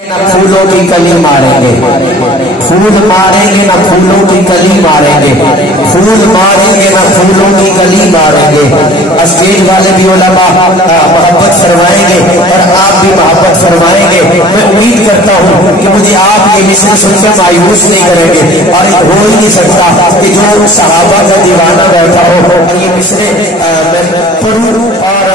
نہ پھولوں کی کلی ماریں گے، پھول ماریں گے نہ پھولوں کی کلی ماریں گے، پھول ماریں گے نہ پھولوں کی کلی ماریں گے۔ اسٹیج والے بھی علماء محبت فرمائیں گے اور آپ بھی محبت فرمائیں گے۔ میں امید کرتا ہوں کہ مجھے آپ یہ مصرع سن کر مایوس نہیں کریں گے، اور ہو ہی نہیں سکتا کہ جو صحابہ کا دیوانہ بیٹھا ہو اور یہ مصرع میں پڑھوں اور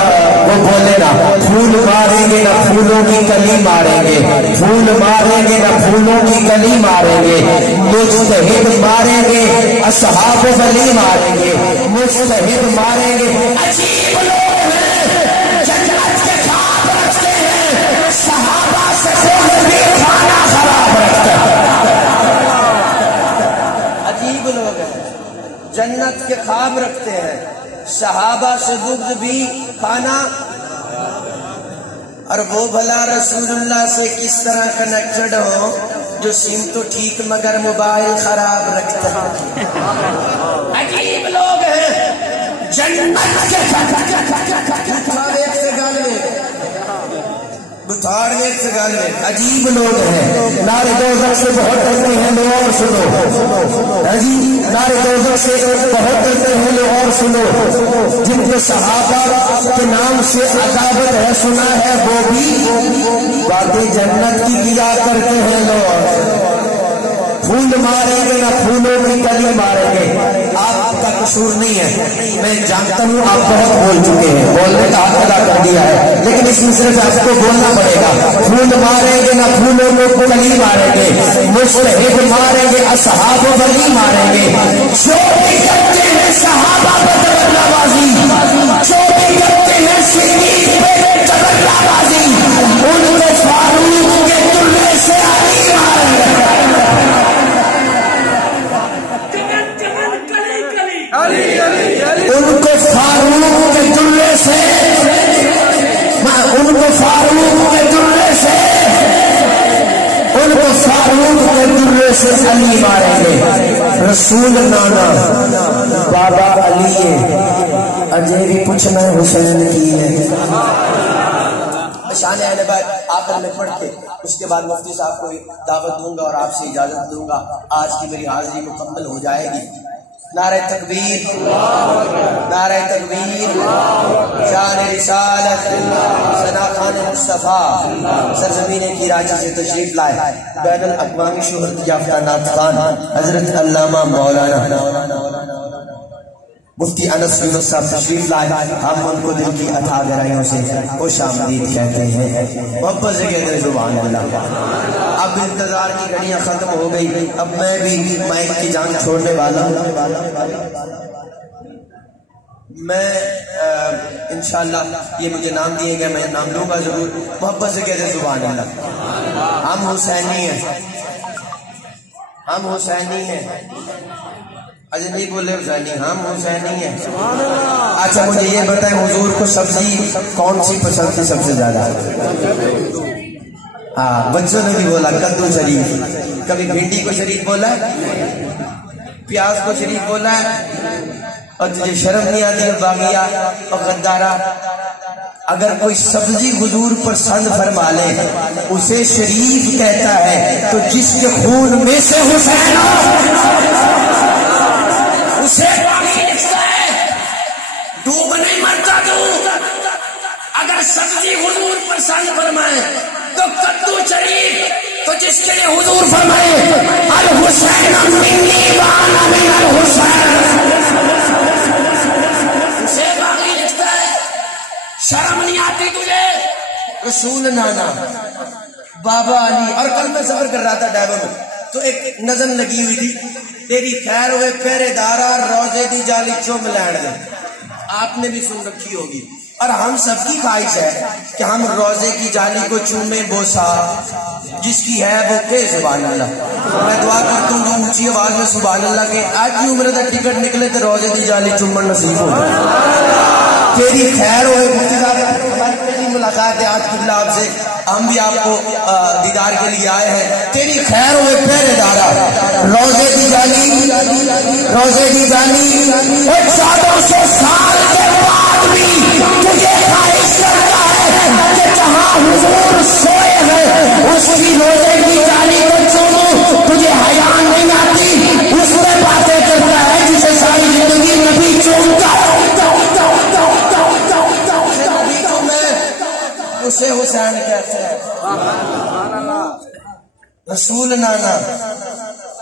وہ بولے نا، پھول ماریں گے نہ پھولوں کی کلی ماریں گے، پھول ماریں گے نہ پھولوں کی کلی ماریں گے، مجتہد ماریں گے اصحاب ولی ماریں گے، مجتہد ماریں گے۔ عجیب لوگ ہیں، جنت کے خواب رکھتے ہیں، صحابہ سے خود بھی کھانا خراب رکھتے ہیں۔ عجیب لوگ ہیں، جنت کے خواب رکھتے ہیں، صحابہ سے بغض بھی کھانا، اور وہ بھلا رسول اللہ سے کس طرح کنیکٹڈ ہو جو سم تو ٹھیک مگر موبائل خراب رکھتا ہے۔ عجیب لوگ ہیں، جنت کے عجیب لوگ ہیں، نعرے دوزخ سے بہت ڈرتے ہیں لو اور سنو، نعرے دوزخ سے بہت ڈرتے ہیں لو اور سنو، جن کے صحابہ کے نام سے عذابت ہے سنا ہے، وہ بھی باتیں جنت کی کیا کرتے ہیں لو اور سنو۔ پھول ماریں گے نہ پھولوں کی کلی ماریں گے۔ آپ کا قصور نہیں ہے، میں جانتا ہوں آپ بہت بول چکے ہیں، بولنے کا حق ادا کر دیا ہے، لیکن اس مصرع سے آپ کو بولنا پڑے گا۔ پھول ماریں گے نہ پھولوں کو کلی ماریں گے، مجتہد ماریں گے اصحاب ولی ماریں گے۔ جو بھی کرتے ہیں صحابہ پہ تبرہ بازی، جو بھی کرتے ہیں صدیق پہ تبرہ بازی، ان کو فاروق کے درے سے علی ماریں گے۔ ان کو فاروق کے درے سے، ان کو فاروق کے درے سے، ان کو فاروق کے درے سے علی ماریں گے۔ رسول نانا بابا علی ہے، اجے بھی پوچھنا حسین کی ہے۔ شان اہل بیت آخر میں پڑھ کے اس کے بعد مفتی صاحب کو دعوت دوں گا اور آپ سے اجازت دوں گا۔ آج کی میری حاضری مکمل ہو جائے گی۔ نعرہ تکبیر، نعرہ تکبیر، شان رسالت، ثنا خان مصطفیٰ سرزمین کراچی سے تشریف لائے بین الاقوامی شہرت یافتہ نعت خوان حضرت علامہ مولانا مفتی انس یونس صاحب تشریف لائے۔ ہم ان کو دل کی عطا گرائیوں سے خوش آمدید کہتے ہیں، محبت سے کہتے ہیں سبحان اللہ۔ اب انتظار کی گھڑیاں ختم ہو گئی، اب میں بھی مائک کی جان چھوڑنے والا ہوں۔ میں انشاءاللہ یہ مجھے نام دیے گئے، میں نام لوں گا ضرور۔ محبت سے کہتے ہیں سبحان اللہ۔ ہم حسینی ہیں، ہم حسینی ہیں، اجے نہیں بولے حسینی، ہم حسینی ہیں۔ اچھا مجھے یہ بتائیں حضور کو سبزی کون سی پسند تھی سب سے زیادہ؟ ہاں بچوں نے بھی بولا کدو شریف، کبھی بھنڈی کو شریف بولا ہے، پیاز کو شریف بولا ہے، اور تجھے شرم نہیں آتی ہے باغیہ اور غدارہ؟ اگر کوئی سبزی حضور پسند فرما لے اسے شریف کہتا ہے، تو جس کے خون میں سے حسین اسے باغی لکھتا ہے، ڈوب نہیں مرتا تو۔ اگر سبزی حضور پسند فرمائے تو کدو شریف، تو جس کے لیے حضور فرمائے الحسین منی وانا من الحسین، اسے باقی لکھتا ہے۔ شرم نہیں آتی تجھے؟ رسول نانا بابا علی۔ اور کل میں سفر کر رہا تھا ڈرائیور میں، تو ایک نظم لگی ہوئی تھی، تیری خیر ہوئے پہرے دارا روزے دی جالی چوم لین دے۔ آپ نے بھی سن رکھی ہوگی، اور ہم سب کی خواہش ہے کہ ہم روزے کی جالی کو چومیں بوسا، جس کی ہے وہ کہ سبحان اللہ۔ میں دعا کرتا ہوں اونچی آواز میں سبحان اللہ کہ آج کی عمر کا ٹکٹ نکلے تو روزے کی جالی چومن نصیب ہو۔ تیری خیر ہوئے مفتی صاحب، ہماری پہلی ملاقات ہے آج قبلہ آپ سے، ہم بھی آپ کو دیدار کے لیے آئے ہیں۔ تیری خیر ہوئے پہرے دارا روزے کی جالی، روزے کی جالی، 400 سال کے بعد بھی تجھے خواہش کرتا ہے کہ جہاں حضور سوئے ہیں اس کی رسول نانا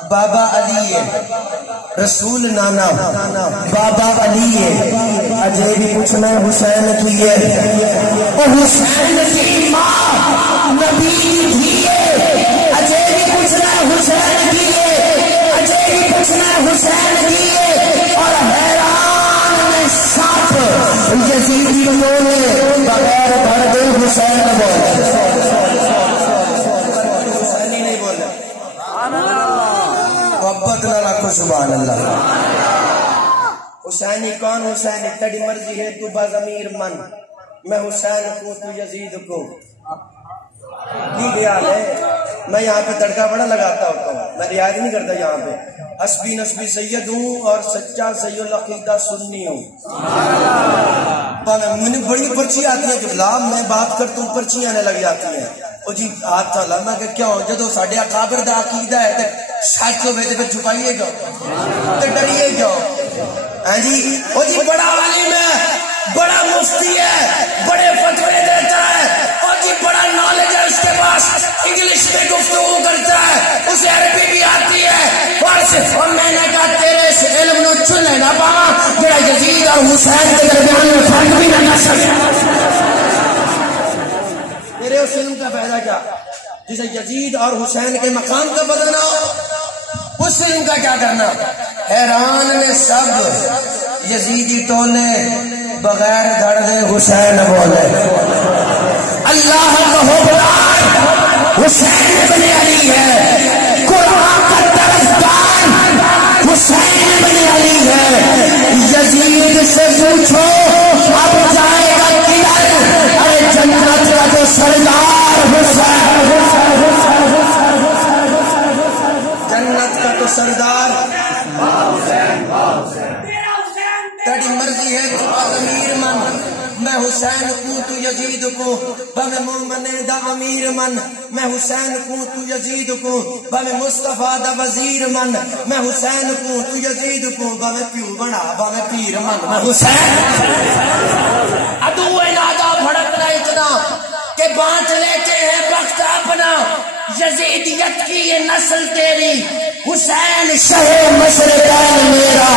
بابا علی ہے، رسول نانا بابا علی ہے، اجے بھی پوچھنا حسین کی ہے، اور حسین کی ماں نبی کی ہے، اجے بھی پوچھنا حسین کی ہے، اجے بھی پوچھنا حسین کی ہے، اور حیران میں سانپ یزیدی بولے بغیر بھر دے حسین بولے، حسینی نہیں بولے، محبت نہ رکھو سبحان اللہ۔ حسینی کون حسینی؟ تیری مرضی ہے تو بضمیر من، میں حسین کو تو یزید کو کی خیال ہے۔ میں یہاں پہ تڑکا بڑا لگاتا ہوتا ہوں، میں رعایت نہیں کرتا یہاں پہ۔ حسبی نسبی سید ہوں اور سچا سید العقیدہ سنی ہوں۔ مجھے بڑی پرچی آتی ہے کہ لا میں بات کرتا ہوں پرچی آنے لگ جاتی ہیں، او جی ہاتھ چلا میں کہ کیوں جدو ساڈے اکابر دا عقیدہ ہے تے سچ ہوے تے چھپائیے کیوں تے ڈریے کیوں؟ ہاں جی او جی بڑا عالم ہے، بڑا مفتی ہے، بڑے فتوے دیتا ہے، اور جی بڑا نالج ہے اس کے پاس، انگلش میں گفتگو کرتا ہے، اسے عربی بھی آتی ہے، فارسی۔ اور میں نے کہا تیرے اس علم نو چلے نہ پاواں جڑا یزید اور حسین کے درمیان میں فرق بھی نہ کر سکے۔ تیرے اس علم کا فائدہ کیا جسے یزید اور حسین کے مقام کا پتہ نہ ہو؟ اس علم کا کیا کرنا؟ حیران نے سب یزیدی ٹولے بغیر دھڑ دے حسین بولے، اللہ کا حکمران حسین بن علی ہے، قرآن کا درسدان حسین بن علی ہے، یزید سے پوچھو اب جائے گا کدھر، ارے جنت کا تو سردار حسین، جنت کا تو سردار تیری مرضی ہے تو امیر من، میں حسین کو تو یزید کو، بم مومن دا امیر من، میں حسین کو تو یزید کو، بم مصطفیٰ دا وزیر من، میں حسین کو تو یزید کو، بم پیو بنا بم پیر من، میں حسین عدو نادا بھڑکنا اتنا کہ بانٹ لیتے ہیں وقت اپنا، یزیدیت کی یہ نسل تیری، حسین شہ مشرقین میرا،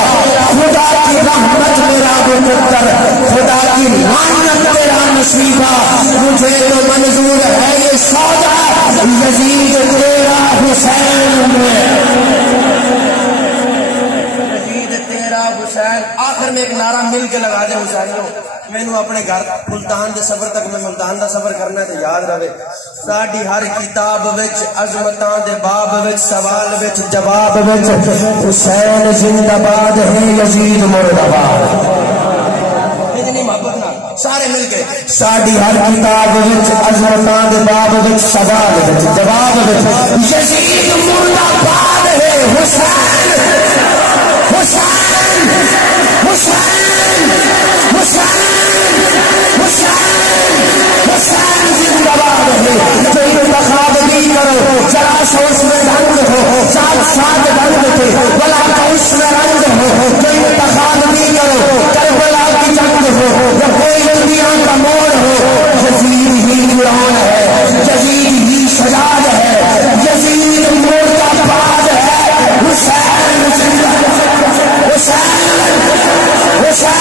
خدا کی رحمت میرا مقدر، خدا کی لعنت میرا نصیبہ، مجھے تو منظور ہے یہ سودا، یزید تیرا حسین میں، یزید تیرا حسین۔ آخر میں ایک نعرہ مل کے لگا دے حسینوں، مینوں اپنے گھر ملتان دے سفر تک میں ملتان دا سفر کرنا ہے تو یاد رہے، ساڈی ہر کتاب وچ عظمتاں دے باب وچ سوال وچ جواب وچ حسین زندہ باد ہے یزید مرد آباد، اتنی محبت نہ سارے مل کے ساڈی ہر کتاب وچ عظمتاں دے باب وچ سوال وچ جواب وچ یزید مرد آباد ہے، حسین حسین حسین حسین زندہ باد ہے، تو انتخاب بھی کرو، ذرا سا اس میں رنگ ہو، ساتھ ساتھ رنگ تھے بلا کا اس میں رنگ ہو، تو انتخاب بھی کرو، کربلا کی جنگ ہو یا کوئی دنیا کا موڑ ہو، یزید ہی قرآن ہے، یزید ہی سجاد ہے، یزید مردہ باد ہے، حسین حسین حسین،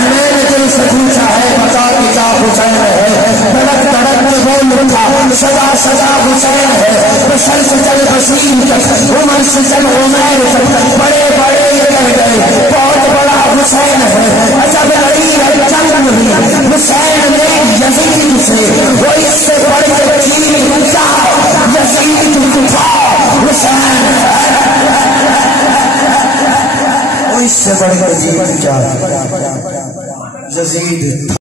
میں نے دل سے پوچھا ہے بتا کیا حسین ہے، دھڑک دھڑک میں بول اٹھا سدا سدا حسین ہے، بشر سے چل حسین تک، عمر سے چل عمیر تک، بڑے بڑے یہ کہہ گئے بہت بڑا حسین ہے، عجب لڑی ہے جنگ نہیں حسین نے یزید سے، وہ اس سے بڑھ کے چین اٹھا یزید اٹھا حسین، وہ اس سے بڑھ کے چین اٹھا یزید